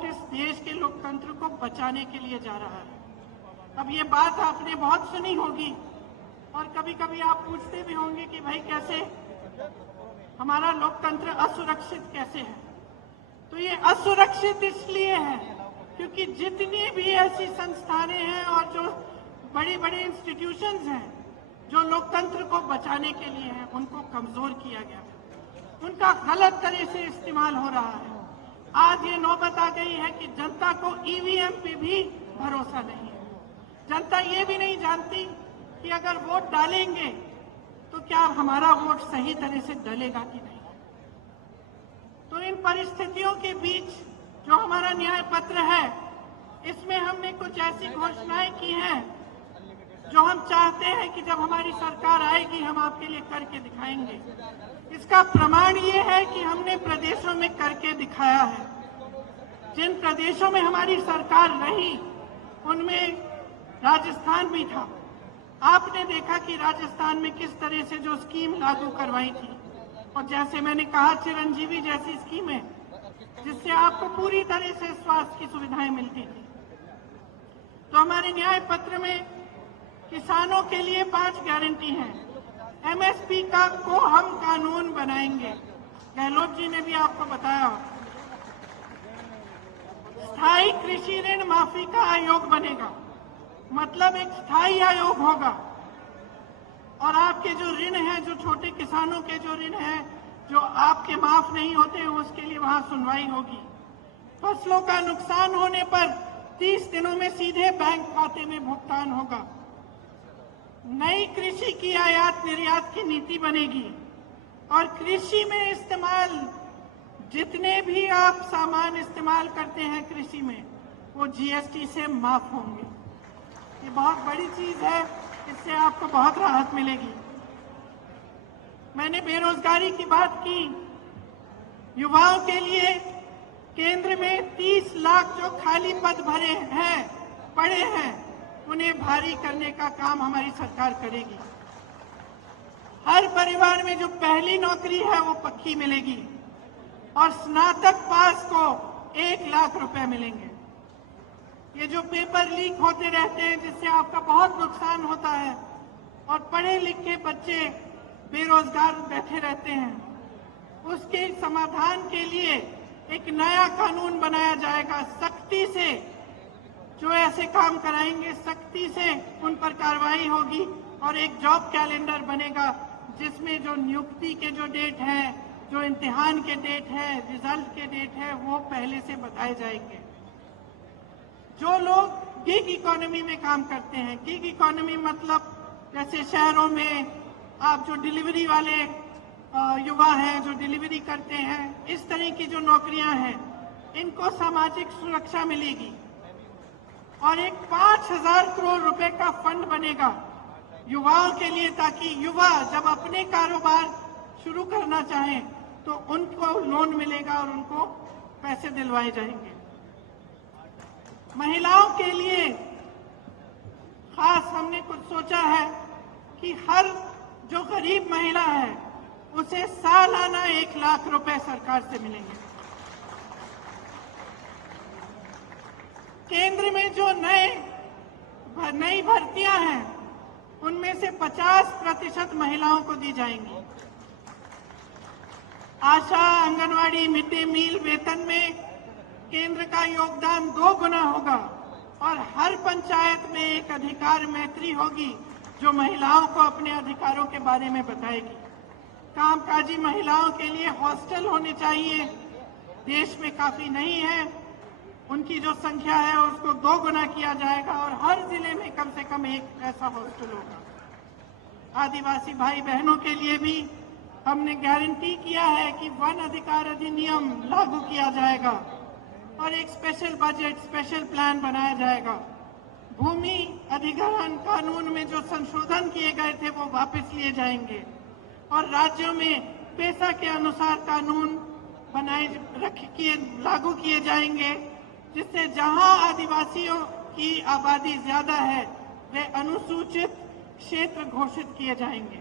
Vote इस देश के लोकतंत्र को बचाने के लिए जा रहा है। अब ये बात आपने बहुत सुनी होगी और कभी कभी आप पूछते भी होंगे कि भाई कैसे हमारा लोकतंत्र असुरक्षित कैसे है। तो ये असुरक्षित इसलिए है क्योंकि जितनी भी ऐसी संस्थानें हैं और जो बड़ी बड़ी इंस्टीट्यूशंस हैं जो लोकतंत्र को बचाने के लिए हैं, उनको कमजोर किया गया है, उनका गलत तरह से इस्तेमाल हो रहा है। आज ये नौबत आ गई है कि जनता को ईवीएम पे भी भरोसा नहीं है। जनता ये भी नहीं जानती कि अगर वोट डालेंगे तो क्या हमारा वोट सही तरह से डलेगा कि नहीं। तो इन परिस्थितियों के बीच जो हमारा न्याय पत्र है, इसमें हमने कुछ ऐसी घोषणाएं की हैं जो हम चाहते हैं कि जब हमारी सरकार आएगी हम आपके लिए करके दिखाएंगे। इसका प्रमाण ये है कि हमने प्रदेशों में करके दिखाया है। जिन प्रदेशों में हमारी सरकार रही उनमें राजस्थान भी था। आपने देखा कि राजस्थान में किस तरह से जो स्कीम लागू करवाई थी, और जैसे मैंने कहा चिरंजीवी जैसी स्कीम है जिससे आपको पूरी तरह से स्वास्थ्य की सुविधाएं मिलती थी। तो हमारे न्याय पत्र में किसानों के लिए 5 गारंटी हैं। एमएसपी को हम कानून बनाएंगे, गहलोत जी ने भी आपको बताया। स्थायी कृषि ऋण माफी का आयोग बनेगा, मतलब एक स्थायी आयोग होगा और आपके जो ऋण हैं, जो छोटे किसानों के जो ऋण हैं जो आपके माफ नहीं होते हैं, उसके लिए वहां सुनवाई होगी। फसलों का नुकसान होने पर 30 दिनों में सीधे बैंक खाते में भुगतान होगा। नई कृषि की आयात निर्यात की नीति बनेगी और कृषि में इस्तेमाल जितने भी आप सामान इस्तेमाल करते हैं कृषि में, वो जीएसटी से माफ होंगे। ये बहुत बड़ी चीज है, इससे आपको बहुत राहत मिलेगी। मैंने बेरोजगारी की बात की। युवाओं के लिए केंद्र में 30 लाख जो खाली पद भरे हैं, पड़े हैं, उन्हें भारी करने का काम हमारी सरकार करेगी। हर परिवार में जो पहली नौकरी है वो पक्की मिलेगी और स्नातक पास को 1 लाख रुपए मिलेंगे। ये जो पेपर लीक होते रहते हैं जिससे आपका बहुत नुकसान होता है और पढ़े लिखे बच्चे बेरोजगार बैठे रहते हैं, उसके समाधान के लिए एक नया कानून बनाया जाएगा। सख्ती से जो ऐसे काम कराएंगे, सख्ती से उन पर कार्रवाई होगी और एक जॉब कैलेंडर बनेगा जिसमें जो नियुक्ति के जो डेट है, जो इम्तिहान के डेट है, रिजल्ट के डेट है, वो पहले से बताए जाएंगे। जो लोग गिग इकोनॉमी में काम करते हैं, गिग इकोनॉमी मतलब जैसे शहरों में आप जो डिलीवरी वाले युवा हैं जो डिलीवरी करते हैं, इस तरह की जो नौकरियां हैं, इनको सामाजिक सुरक्षा मिलेगी और एक 5,000 करोड़ रुपए का फंड बनेगा युवाओं के लिए, ताकि युवा जब अपने कारोबार शुरू करना चाहें तो उनको लोन मिलेगा और उनको पैसे दिलवाए जाएंगे। महिलाओं के लिए खास हमने कुछ सोचा है कि हर जो गरीब महिला है उसे सालाना 1 लाख रुपए सरकार से मिलेंगे। केंद्र में जो नई भर्तियां हैं उनमें से 50% महिलाओं को दी जाएंगी। आशा, आंगनवाड़ी, मिड डे मील वेतन में केंद्र का योगदान 2 गुना होगा और हर पंचायत में एक अधिकार मैत्री होगी जो महिलाओं को अपने अधिकारों के बारे में बताएगी। कामकाजी महिलाओं के लिए हॉस्टल होने चाहिए, देश में काफी नहीं है, उनकी जो संख्या है उसको 2 गुना किया जाएगा और हर जिले में कम से कम एक ऐसा हॉस्टल होगा। आदिवासी भाई बहनों के लिए भी हमने गारंटी किया है कि वन अधिकार अधिनियम लागू किया जाएगा और एक स्पेशल बजट, स्पेशल प्लान बनाया जाएगा। भूमि अधिग्रहण कानून में जो संशोधन किए गए थे वो वापस लिए जाएंगे और राज्यों में पेशा के अनुसार कानून लागू किए जाएंगे, जिससे जहां आदिवासियों की आबादी ज्यादा है वे अनुसूचित क्षेत्र घोषित किए जाएंगे।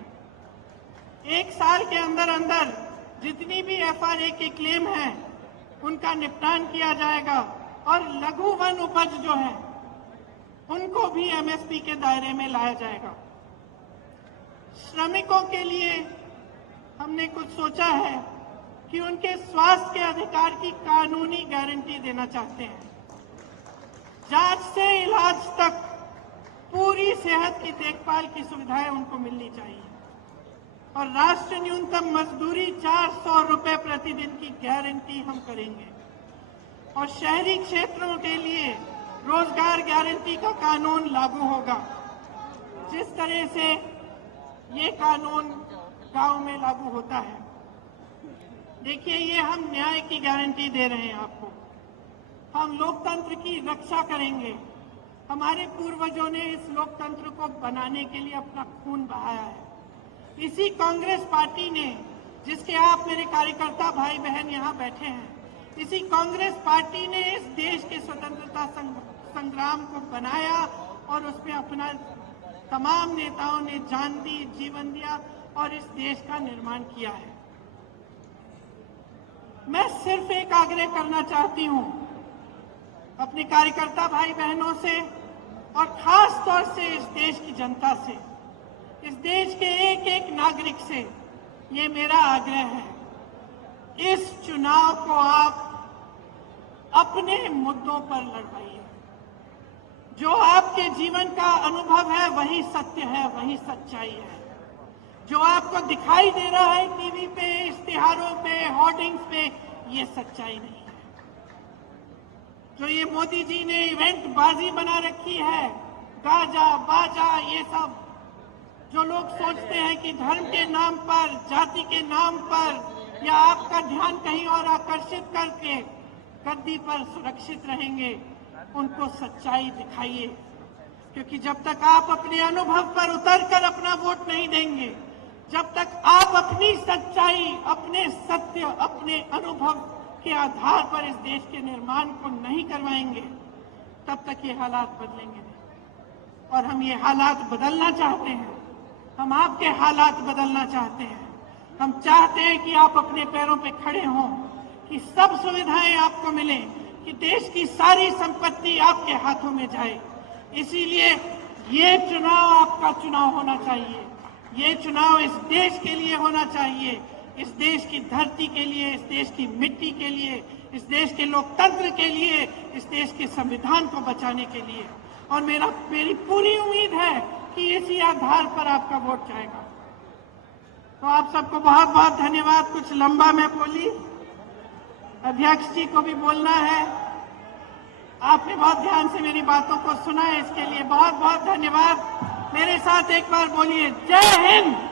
1 साल के अंदर अंदर जितनी भी एफआरए के क्लेम हैं उनका निपटान किया जाएगा और लघु वन उपज जो है उनको भी एमएसपी के दायरे में लाया जाएगा। श्रमिकों के लिए हमने कुछ सोचा है कि उनके स्वास्थ्य के अधिकार की कानूनी गारंटी देना चाहते हैं। जांच से इलाज तक पूरी सेहत की देखभाल की सुविधाएं उनको मिलनी चाहिए और राष्ट्रीय न्यूनतम मजदूरी 400 रुपए प्रतिदिन की गारंटी हम करेंगे। और शहरी क्षेत्रों के लिए रोजगार गारंटी का कानून लागू होगा, जिस तरह से ये कानून गांव में लागू होता है। देखिए, ये हम न्याय की गारंटी दे रहे हैं आपको। हम लोकतंत्र की रक्षा करेंगे। हमारे पूर्वजों ने इस लोकतंत्र को बनाने के लिए अपना खून बहाया है। इसी कांग्रेस पार्टी ने, जिसके आप मेरे कार्यकर्ता भाई बहन यहाँ बैठे हैं, इसी कांग्रेस पार्टी ने इस देश के स्वतंत्रता संग्राम को बनाया और उसमें अपना तमाम नेताओं ने जान दी, जीवन दिया और इस देश का निर्माण किया है। मैं सिर्फ एक आग्रह करना चाहती हूं अपने कार्यकर्ता भाई बहनों से और खास तौर से इस देश की जनता से, इस देश के एक एक नागरिक से ये मेरा आग्रह है, इस चुनाव को आप अपने मुद्दों पर लड़वाइए। जो आपके जीवन का अनुभव है वही सत्य है, वही सच्चाई है। जो आपको दिखाई दे रहा है टीवी पे, इश्तिहारों पे, होर्डिंग्स पे, ये सच्चाई नहीं है। जो ये मोदी जी ने इवेंट बाजी बना रखी है, गाजा बाजा, ये सब जो लोग सोचते हैं कि धर्म के नाम पर, जाति के नाम पर या आपका ध्यान कहीं और आकर्षित करके गद्दी पर सुरक्षित रहेंगे, उनको सच्चाई दिखाइए। क्योंकि जब तक आप अपने अनुभव पर उतरकर अपना वोट नहीं देंगे, जब तक आप अपनी सच्चाई, अपने सत्य, अपने अनुभव के आधार पर इस देश के निर्माण को नहीं करवाएंगे, तब तक ये हालात बदलेंगे नहीं। और हम ये हालात बदलना चाहते हैं। हम आपके हालात बदलना चाहते हैं। हम चाहते हैं कि आप अपने पैरों पे खड़े हों, कि सब सुविधाएं आपको मिलें, कि देश की सारी संपत्ति आपके हाथों में जाए। इसीलिए ये चुनाव आपका चुनाव होना चाहिए। ये चुनाव इस देश के लिए होना चाहिए, इस देश की धरती के लिए, इस देश की मिट्टी के लिए, इस देश के लोकतंत्र के लिए, इस देश के संविधान को बचाने के लिए। और मेरी पूरी उम्मीद है कि इसी आधार पर आपका वोट जाएगा। तो आप सबको बहुत बहुत धन्यवाद। कुछ लंबा मैं बोली, अध्यक्ष जी को भी बोलना है। आपने बहुत ध्यान से मेरी बातों को सुना है, इसके लिए बहुत बहुत धन्यवाद। मेरे साथ एक बार बोलिए, जय हिंद।